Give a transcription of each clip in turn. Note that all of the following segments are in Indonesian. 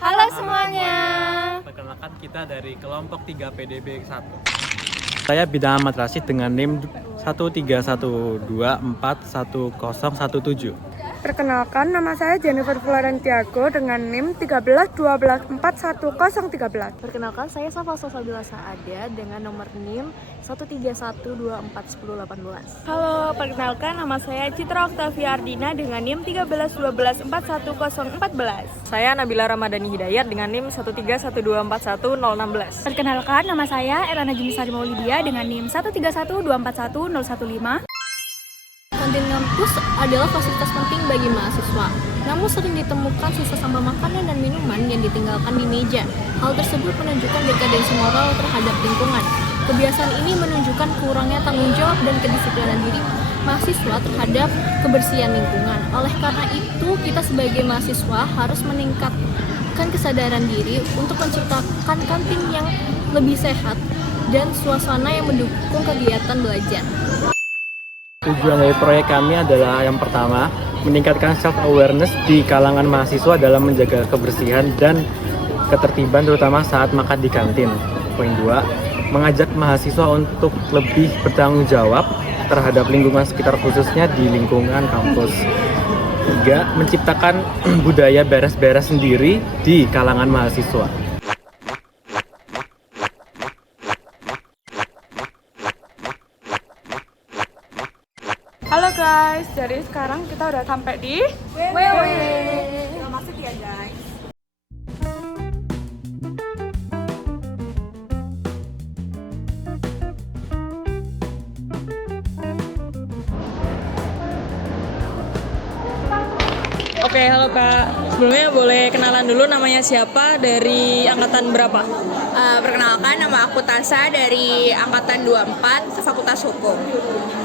Halo semuanya. Perkenalkan kita dari kelompok 3 PDB 1. Saya Bidang Ahmad Rashid dengan NIM 131241017. Perkenalkan, nama saya Jennifer Florentiago dengan NIM 131241013. Perkenalkan, saya Safa Salsabila Saada dengan nomor NIM 131241018. Halo, perkenalkan nama saya Citra Oktavia Ardina dengan NIM 131241014. Saya Nabila Ramadhani Hidayat dengan NIM 131241016. Perkenalkan, nama saya Erana Junisari Maulidia dengan NIM 131241015. Kantin kampus adalah fasilitas penting bagi mahasiswa. Namun sering ditemukan sisa sampah makanan dan minuman yang ditinggalkan di meja. Hal tersebut menunjukkan dekadensi moral terhadap lingkungan. Kebiasaan ini menunjukkan kurangnya tanggung jawab dan kedisiplinan diri mahasiswa terhadap kebersihan lingkungan. Oleh karena itu, kita sebagai mahasiswa harus meningkatkan kesadaran diri untuk menciptakan kantin yang lebih sehat dan suasana yang mendukung kegiatan belajar. Tujuan dari proyek kami adalah yang pertama, meningkatkan self-awareness di kalangan mahasiswa dalam menjaga kebersihan dan ketertiban terutama saat makan di kantin. Poin 2, mengajak mahasiswa untuk lebih bertanggung jawab terhadap lingkungan sekitar khususnya di lingkungan kampus. 3, menciptakan budaya beres-beres sendiri di kalangan mahasiswa. Halo guys, jadi sekarang kita udah sampai di WW. Kita masuk ya guys. Oke, halo Kak. Sebelumnya boleh kenalan dulu namanya siapa, dari angkatan berapa? Perkenalkan, nama aku Tasa dari Angkatan 24 Fakultas Hukum.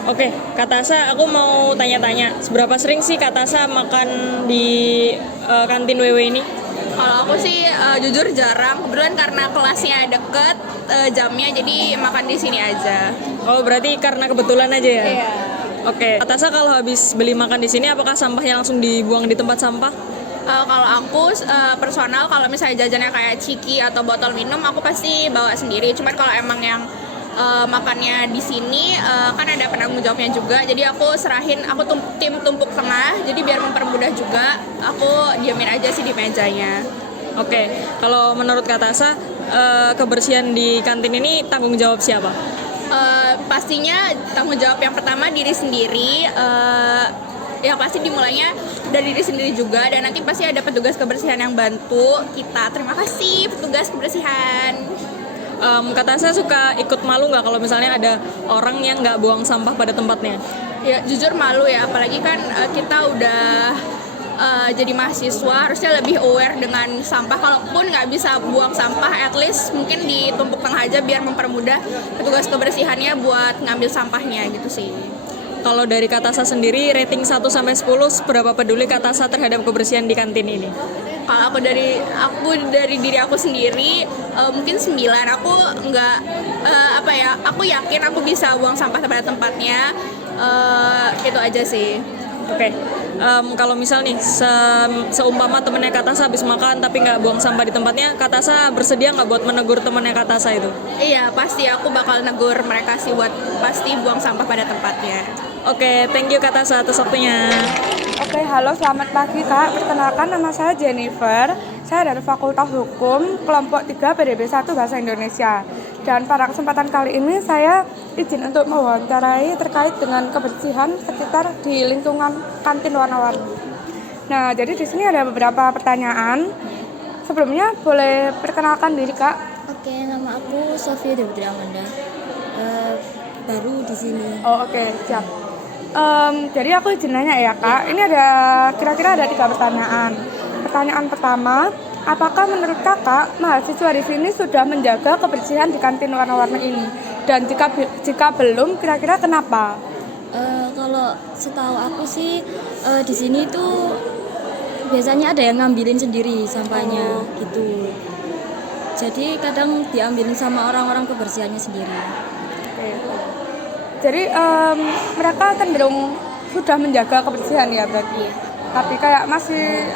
Oke, Kak Tasa, aku mau tanya-tanya. Seberapa sering sih Kak Tasa makan di kantin WW ini? Kalau aku sih jujur jarang, kebetulan karena kelasnya deket jamnya, jadi makan di sini aja. Oh, berarti karena kebetulan aja ya? Iya. Oke, Kak Tasa kalau habis beli makan di sini, apakah sampahnya langsung dibuang di tempat sampah? Kalau aku personal, kalau misalnya jajannya kayak ciki atau botol minum, aku pasti bawa sendiri. Cuman kalau emang yang makannya di sini kan ada penanggung jawabnya juga, jadi aku serahin, tim tumpuk tengah, jadi biar mempermudah juga, aku diamin aja sih di mejanya. Oke, kalau menurut Kak Tasa, kebersihan di kantin ini tanggung jawab siapa? Pastinya tanggung jawab yang pertama diri sendiri, ya pasti dimulainya dari diri sendiri juga, dan nanti pasti ada petugas kebersihan yang bantu kita. Terima kasih petugas kebersihan. Kak Tasa suka ikut malu nggak kalau misalnya ada orang yang nggak buang sampah pada tempatnya? Ya jujur malu ya, apalagi kan kita udah jadi mahasiswa, harusnya lebih aware dengan sampah. Kalaupun nggak bisa buang sampah, at least mungkin ditumpuk tengah aja biar mempermudah petugas kebersihannya buat ngambil sampahnya gitu sih. Kalau dari Kak Tasa sendiri, rating 1-10, seberapa peduli Kak Tasa terhadap kebersihan di kantin ini? Kalau aku dari diri aku sendiri mungkin 9. Aku nggak aku yakin aku bisa buang sampah pada tempatnya. Itu aja sih. Oke. Kalau misal nih seumpama temennya Kak Tasa habis makan tapi nggak buang sampah di tempatnya, Kak Tasa bersedia nggak buat menegur temennya Kak Tasa itu? Iya, pasti aku bakal negur mereka sih buat pasti buang sampah pada tempatnya. Oke, thank you Kak Tasa atas waktunya. Oke, halo, selamat pagi Kak. Perkenalkan, nama saya Jennifer. Saya dari Fakultas Hukum, kelompok 3 PDB 1 Bahasa Indonesia. Dan pada kesempatan kali ini saya izin untuk mewawancarai terkait dengan kebersihan sekitar di lingkungan kantin warna-warni. Nah, jadi di sini ada beberapa pertanyaan. Sebelumnya boleh perkenalkan diri Kak. Oke, nama aku Sofia Dewi Amanda. Baru di sini. Oh, oke, siap. Jadi aku izin nanya ya Kak. Ini kira-kira ada 3 pertanyaan. Pertanyaan pertama, apakah menurut Kakak mahasiswa di sini sudah menjaga kebersihan di kantin warna-warni ini? Dan jika belum, kira-kira kenapa? Kalau setahu aku sih di sini tuh biasanya ada yang ngambilin sendiri sampahnya gitu. Jadi kadang diambilin sama orang-orang kebersihannya sendiri. Oke. Jadi mereka cenderung sudah menjaga kebersihan ya berarti. Iya. Tapi kayak masih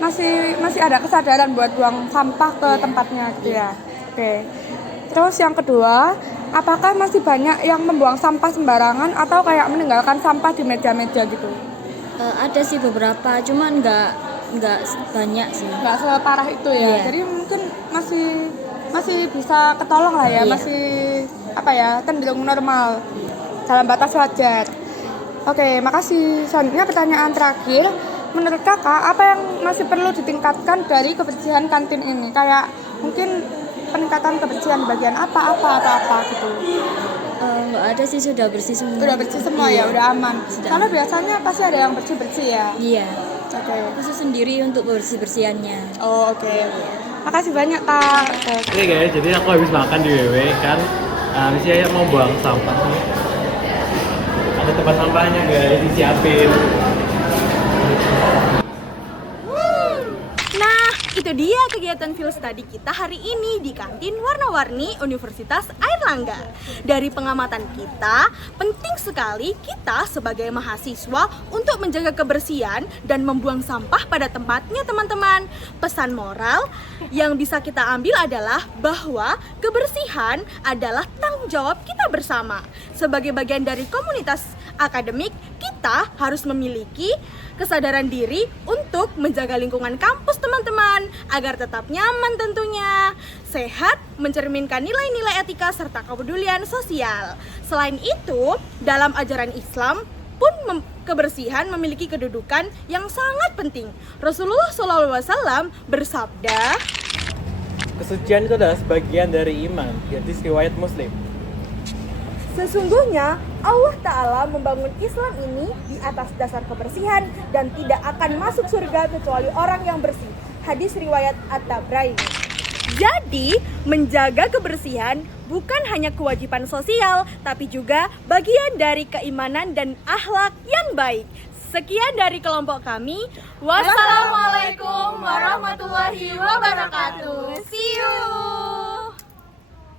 masih ada kesadaran buat buang sampah ke tempatnya gitu ya. Oke. Terus yang kedua, apakah masih banyak yang membuang sampah sembarangan atau kayak meninggalkan sampah di meja-meja gitu? Ada sih beberapa, cuman nggak banyak sih. Nggak separah itu ya. Iya. Jadi mungkin masih bisa ketolong lah ya, Iya. masih cenderung normal dalam batas wajar. Oke, makasih. Selanjutnya pertanyaan terakhir, menurut kakak apa yang masih perlu ditingkatkan dari kebersihan kantin ini? Kayak mungkin peningkatan kebersihan bagian apa gitu. Nggak ada sih, sudah bersih semua. Udah bersih semua ya, udah aman. Sudah. Karena biasanya pasti ada yang bersih ya. Iya. Oke. Khusus sendiri untuk bersih-bersihannya. Oh, oke. Makasih banyak Kak. Oke guys, jadi aku habis makan di WW kan. Saya mau buang sampah nih. Ada tempat sampahnya guys, disiapin. Nah, itu dia kegiatan field study kita hari ini di kantin warna-warni Universitas Airlangga. Dari pengamatan kita, penting sekali kita sebagai mahasiswa untuk menjaga kebersihan dan membuang sampah pada tempatnya teman-teman. Pesan moral yang bisa kita ambil adalah bahwa kebersihan adalah tanggung jawab kita bersama. Sebagai bagian dari komunitas akademik, kita harus memiliki kesadaran diri untuk menjaga lingkungan kampus teman-teman agar tetap nyaman tentunya, sehat, mencerminkan nilai-nilai etika serta kepedulian sosial. Selain itu, dalam ajaran Islam pun kebersihan memiliki kedudukan yang sangat penting. Rasulullah SAW bersabda, Kesucian itu adalah sebagian dari iman, hadis riwayat Muslim. sesungguhnya Allah Ta'ala membangun Islam ini di atas dasar kebersihan dan tidak akan masuk surga kecuali orang yang bersih. Hadis riwayat At-Tabrani. Jadi, menjaga kebersihan bukan hanya kewajiban sosial, tapi juga bagian dari keimanan dan akhlak yang baik. Sekian dari kelompok kami. Wassalamualaikum warahmatullahi wabarakatuh. See you.